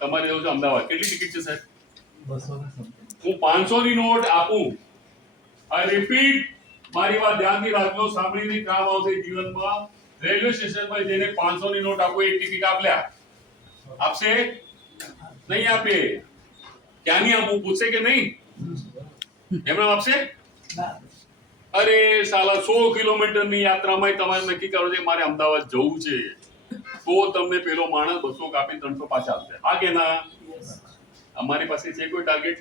તમારે જવું છે અમદાવાદ. કેટલી ટિકિટ છે સાહેબ? 200 હું 500 ની નોટ આપું. આઈ રિપીટ, મારી વાત ધ્યાનથી રાખજો, સાંભળીને કામ આવશે જીવનમાં. રેલવે સ્ટેશન પર જઈને 500 ની નોટ આપો, એક ટિકિટ આપ્યા. આપશે? નહીં આપે. ક્યાંની આપું પૂછશે કે નહીં? એમણે આપશે? અરે સાલા 100 કિલોમીટરની યાત્રામાં તમારે નક્કી કરો છે મારે અમદાવાદ જવું છે, તો તમને પેલો માણસ 200 કાપી 300 પાછા આપશે. હા કે ના? અમારી પાસે છે કોઈ ટાર્ગેટ?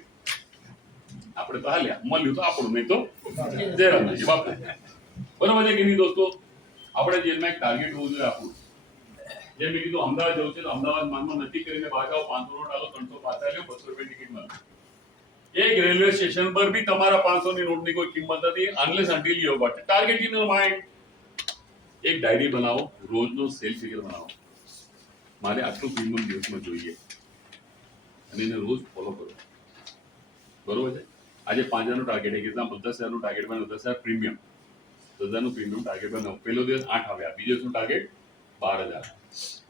આપણે તો હાલ્યા, મળ્યું તો આપણું, નહીં તો જય રામજી બાપુ. બરોબર છે કે નહીં દોસ્તો? આપણે જેલમાં એક ટાર્ગેટ હોવું જોઈએ આપણું. જેમ મેં કીધું અમદાવાદ જવું છે તો અમદાવાદ માનમાં નક્કી કરીને પાછા 500 નોટ આલો, 300 પાછા લ્યો, 200 રૂપિયા ટિકિટ મળે. એક રેલવે સ્ટેશન પર બી તમારા 500 ની નોટની કોઈ કિંમત નથી, unless until you got target in your mind. એક ડાયરી બનાવો, રોજનો સેલ ફિગર બનાવો. મારે આટલું પ્રીમિયમ દિવસમાં જોઈએ અને એને રોજ ફોલો કરો. બરોબર છે? આજે 5000 નું ટાર્ગેટ, એક એક્ઝામ્પલ 10000 નું ટાર્ગેટ બનાવો, 10000 પ્રીમિયમ, 10000 નું પ્રીમિયમ ટાર્ગેટ બનાવો. પહેલો દિવસ 8 આવ્યા, બીજો દિવસનું ટાર્ગેટ 12000,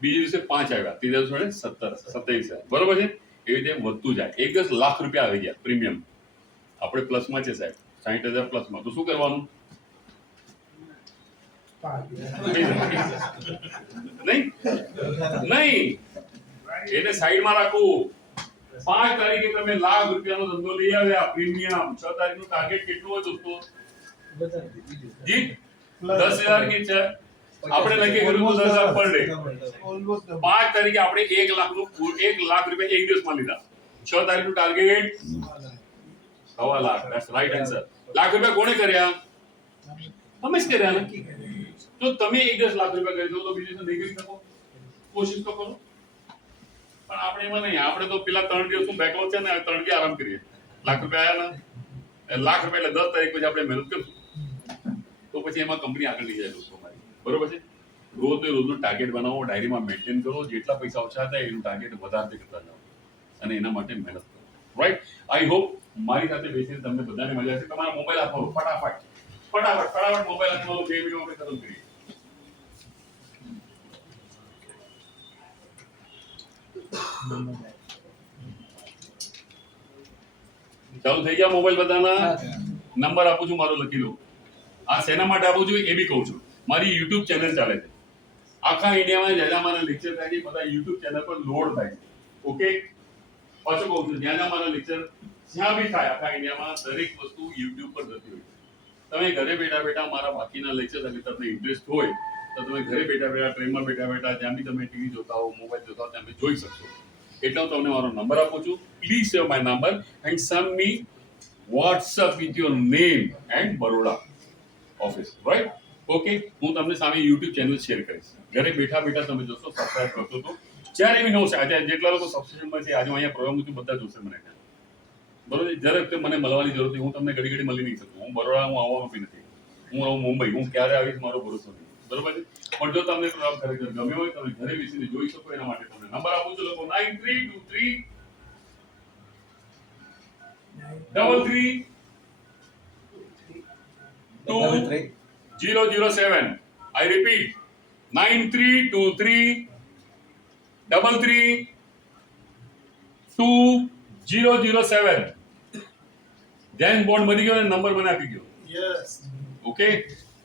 બીજા દિવસે 5 આવ્યા, ત્રીજા દિવસે 27000. બરોબર છે? એવી રીતે વધતું જાય. એક દિવસ લાખ રૂપિયા આવી ગયા પ્રીમિયમ, આપણે પ્લસમાં છે સાહેબ, 60000 પ્લસમાં. તો શું કરવાનું? નહીં નહીં, એને સાઈડમાં રાખવું. 5 તારીખે તમે લાખ રૂપિયાનો ધંધો લઈ આવ્યા પ્રીમિયમ, 6 તારીખનું ટાર્ગેટ કેટલું હોય દોસ્તો? જી 10000 કે છે આપણે નક્કી કર્યું તો 10000 પર ડે. 5 તારીખે આપણે 1 લાખનું 1 લાખ રૂપિયા એક દિવસમાં લીધા. 6 તારીખનું target 1.25 lakh. That's right answer. Lakh રૂપિયા કોણે કર્યા? તમે જ કર્યા ને. જો તમે એક દિવસ લાખ રૂપિયા કરી દો તો બીજું નહીં કરી શકો? કોશિશ તો કરો. પણ આપણે એમાં નહીં, આપણે તો પેલા 3 દિવસનું બેકલોગ છે ને, 3 દી આરામ કરીએ. લાખ રૂપિયા આયા ને, લાખ રૂપિયા એટલે 10 તારીખ પછી આપણે મહેનત કરશું તો પછી એમાં કંપની આગળ લઈ જાય દોસ્તો મારી. બરોબર છે? રોજનું ટાર્ગેટ બનાવો, ડાયરીમાં મેન્ટેન કરો, જેટલા પૈસા ઓછા થાય એનું ટાર્ગેટ વધારે કરતા જાઓ અને એના માટે મહેનત કરો. રાઈટ? આઈ હોપ મારી સાથે બેસીને તમને બધાને મજા આવશે. તમારા મોબાઈલ આપો ફટાફટ મોબાઈલ આપો, 2 મિનિટ આપણે ખતમ કરીએ. ચાલુ થઈ ગયા મોબાઈલ બધાના? નંબર આપું છું મારો, લખી લો. આ શેના માટે આપું છું એ બી કહું છું. મારી યુટ્યુબ ચેનલ ચાલે છે આખા ઇન્ડિયામાં. જ્યાં મારા લેક્ચર થાય છે બધા યુટ્યુબ ચેનલ પર લોડ થાય છે. ઓકે? પાછું કહું છું, જ્યાં મારા લેક્ચર જ્યાં બી થાય આખા ઇન્ડિયામાં, દરેક વસ્તુ યુટ્યુબ પર થતી હોય. તમે ઘરે બેઠા બેઠા મારા બાકીના લેક્ચર અગર તમને ઇન્ટરેસ્ટ હોય તો તમે ઘરે બેઠા બેઠા, ટ્રેનમાં બેઠા બેઠા, જ્યાં બી તમે ટીવી જોતા હો, મોબાઈલ જોતા હો, તમે જોઈ શકશો. એટલે હું તમને મારો નંબર આપું છું. Please save my number and send me WhatsApp with your name and Baroda office, right? Okay? હું તમને સામે YouTube ચેનલ શેર કરીશ. ઘરે બેઠા બેઠા તમે જોશો, સબસ્ક્રાઇબ કરશો તો જ્યારે બી નવું છે. આજે જેટલા લોકો સબસ્ક્રિપ્શનમાં છે, આજે અહીંયા પ્રોગ્રામ છું, બધા જોશે મને. બરોબર? જ્યારે વખતે મને મળવાની જરૂર હતી, હું તમને ઘડી ઘડી મળી નહીં શકું. હું બરોડા હું આવવાનો બી નથી. હું આવું મુંબઈ, હું ક્યારે આવીશ મારો ભરોસો નહીં. બરોબર છે? પણ જો તમને પ્રોગ્રામ ખરેખર ગમ્યો હોય, તમે ઘરે બેસીને જોઈ શકો, એના માટે તમને નંબર આપું છું. લોકો 9323 33 2007. I repeat, 9323 33 2007. જેમ્સ બોન્ડ મળી ગયો ને, નંબર મને આપી ગયો. યસ. ઓકે?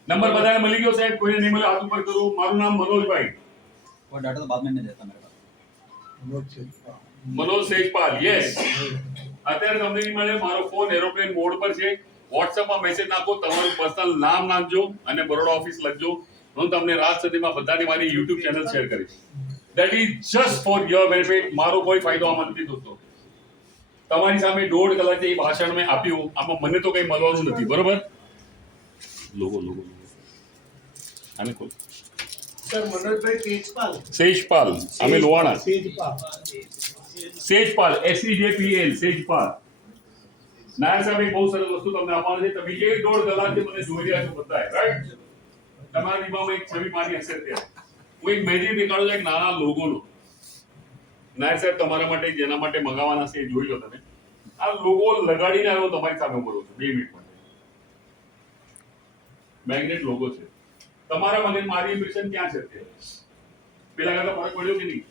નંબર બધાને મળી ગયો સાહેબ? કોઈને નહીં મળે હાથ ઉપર કરો. મારું નામ મનોજભાઈ. वो डाटा तो बाद में नहीं देता मेरे पास. મનોજ સેજપાલ. યસ. અત્યારે તમને નહીં મળે. મારો ફોન એરોપ્લેન મોડ પર છે. વોટ્સએપમાં મેસેજ નાખો, તમારું પર્સનલ નામ નાખજો અને બરોડા ઓફિસ લખજો. હું તમને રાત સુધીમાં બધાની મારી યુટ્યુબ ચેનલ શેર કરીશ. That is just for your benefit. મારો કોઈ ફાયદો આમાં નથી દોસ્તો. તમારી સામે 1.5 કલાક એ ભાષણ મેં આપ્યું, આમાં મને તો કંઈ મળવાનું નથી. બરોબર? લોગો આને ખોલ. સર મનોજભાઈ તેજપાલ. સેજપાલ. અમે લોહાણા. તેજપાલ. સેજપાલ, SEJPL, સેજપાલ. નાયર સાહેબ એક બહુ સરસ વસ્તુ તમને આપવાની છે. તમે 1.5 કલાકથી મને જોઈ રહ્યા છો બધાએ, રાઈટ? તમારા દિમાગમાં એક છબી મારી હશે ત્યાં. હું એક મેજિક દેખાડું છું, એક નાના લોગોનો. નાયર સાહેબ તમારા માટે જેના માટે મંગાવવાના છે એ જોઈ લો તમે. આ લોગો લગાડીને આવ્યો તમારી સામે ઉભો છું 2 મિનિટ માટે. મેગ્નેટ લોગો છે. તમારા મને મારી ઇમ્પ્રેશન ક્યાં છે અત્યારે? પેલા કરતા ફરક પડ્યો કે નહીં?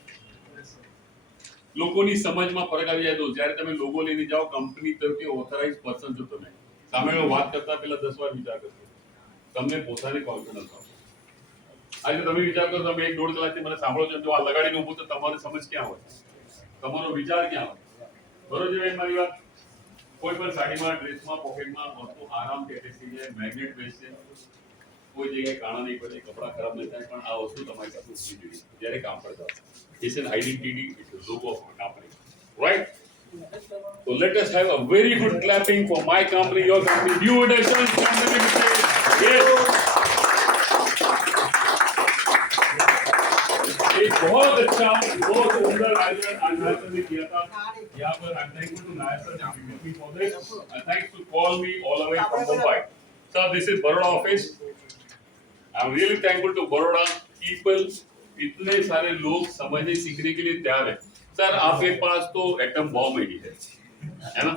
લોકોની સમજમાં ફરક આવી જાય તો જ્યારે તમે લોગો લઈને જાઓ કંપની તરફથી ઓથોરાઇઝ પર્સન છો તમે સામે વાત કરતા પહેલા 10 વાર વિચાર કરજો તમને પોતાને કોન્ફિડન્સ આવશે આજે તમે વિચાર કરો તમે 1.5 કલાકથી મને સાંભળો છો જો આ લગાડીને ઊભું તો તમારી સમજ ક્યાં હોય તમારો વિચાર ક્યાં હોય બરોબર છે મારી વાત કોઈ પણ સાડીમાં ડ્રેસમાં પોકેટમાં વસ્તુ આરામથી બેસી જાય મેગ્નેટ બેસશે કોઈ જગ્યાએ કાણા નહીં પડે કપડાં ખરાબ નહીં થાય પણ આ વસ્તુ તમારી પાસે ઊભી જોઈએ જ્યારે કામ પર જાઓ it's an identity it's logo of company right So let us have a very good clapping for my company, your company, New Innovations Company Limited. Yes. एक बहुत अच्छा बहुत सुंदर आयोजन आज नायर सर ने किया था यहाँ पर I'm thankful to Nair sir to invite me for this and thanks to call me all the way from Mumbai. Sir, this is Baroda office. I'm really thankful to Baroda people. इतने सारे लोग समझने सीखने के लिए तैयार है sir आपके पास तो एटम बॉम्ब ही है ना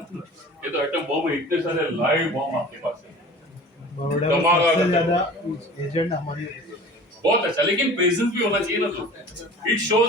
ये तो एटम बॉम्ब है इतने सारे लाइव बॉम्ब आपके पास है बड़ोड़ा में कमाल सबसे है। ज्यादा एजेंट हमारे बहुत अच्छा लेकिन प्रेजेंस भी होना चाहिए ना तो इट शोज